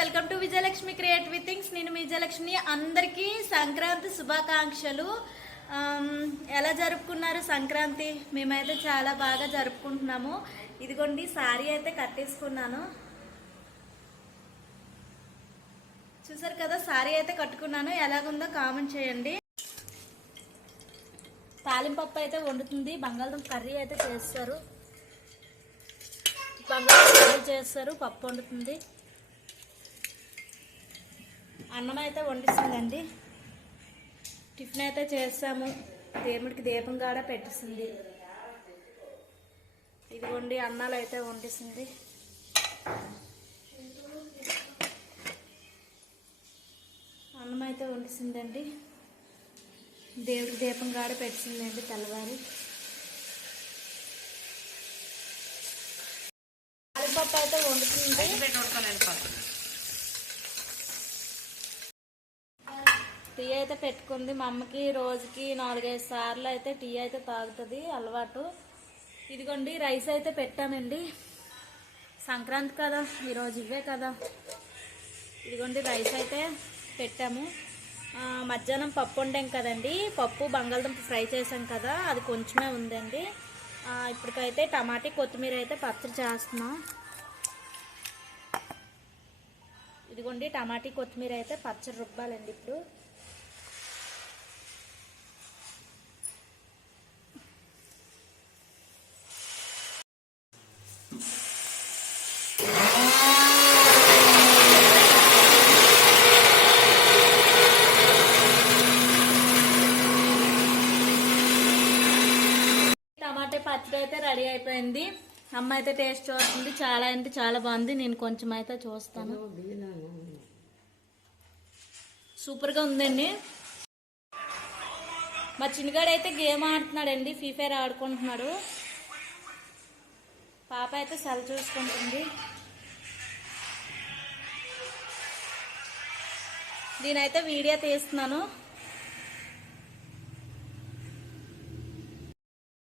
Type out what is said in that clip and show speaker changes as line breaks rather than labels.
Welcome to Vijayalakshmi creative things. నేను విజయలక్ష్మి. అందరికీ సంక్రాంతి శుభాకాంక్షలు. ఎలా జరుపుకున్నారు సంక్రాంతి? మేమైతే చాలా బాగా జరుపుకుంటున్నాము. ఇదిగోండి సారీ అయితే కట్టేసుకున్నాను చూసారు కదా సారీ అయితే కట్టుకున్నాను. ఎలాగుందో కామెంట్ చేయండి. తాలింపప్పు అయితే వండుతుంది. బంగాళదుంప కర్రీ అయితే చేస్తారు. బంగాళదుంప కర్రీ చేస్తారు. పప్పు వండుతుంది. అన్నం అయితే వండిస్తుందండి. టిఫిన్ అయితే చేస్తాము. దేవుడికి దీపం కాడ పెట్టిస్తుంది. ఇదిగోండి అన్నాలు అయితే వండిస్తుంది. అన్నం అయితే వండిస్తుందండి. దేవుడికి దీపం కాడ పెట్టిందండి తెల్లవారి. పప్పు అయితే వండుతుంది టీ అయితే పెట్టుకుంది. మా అమ్మకి రోజుకి నాలుగైదు సార్లు అయితే టీ అయితే తాగుతుంది అలవాటు. ఇదిగోండి రైస్ అయితే పెట్టానండి సంక్రాంతి కదా ఈరోజు ఇవే కదా. ఇదిగోండి రైస్ అయితే పెట్టాము. మధ్యాహ్నం పప్పు వండాం కదండి. పప్పు బంగాళదుంప ఫ్రై చేసాం కదా అది కొంచెమే ఉందండి. ఇప్పటికైతే టమాటీ కొత్తిమీర అయితే పచ్చడి చేస్తున్నాం. ఇదిగోండి టమాటీ కొత్తిమీర అయితే పచ్చడి రుబ్బాలండి ఇప్పుడు టమాటా పచ్చడి అయితే రెడీ అయిపోయింది. అమ్మ అయితే టేస్ట్ చూస్తుంది. చాలా అంటే చాలా బాగుంది. నేను కొంచెం అయితే చూస్తాను. సూపర్గా ఉందండి. మా చిన్నగాడు అయితే గేమ్ ఆడుతున్నాడండి. ఫ్రీ ఫైర్ ఆడుకుంటున్నాడు. పాప అయితే సెల్ చూసుకుంటుంది. నేనైతే వీడియో తీస్తున్నాను.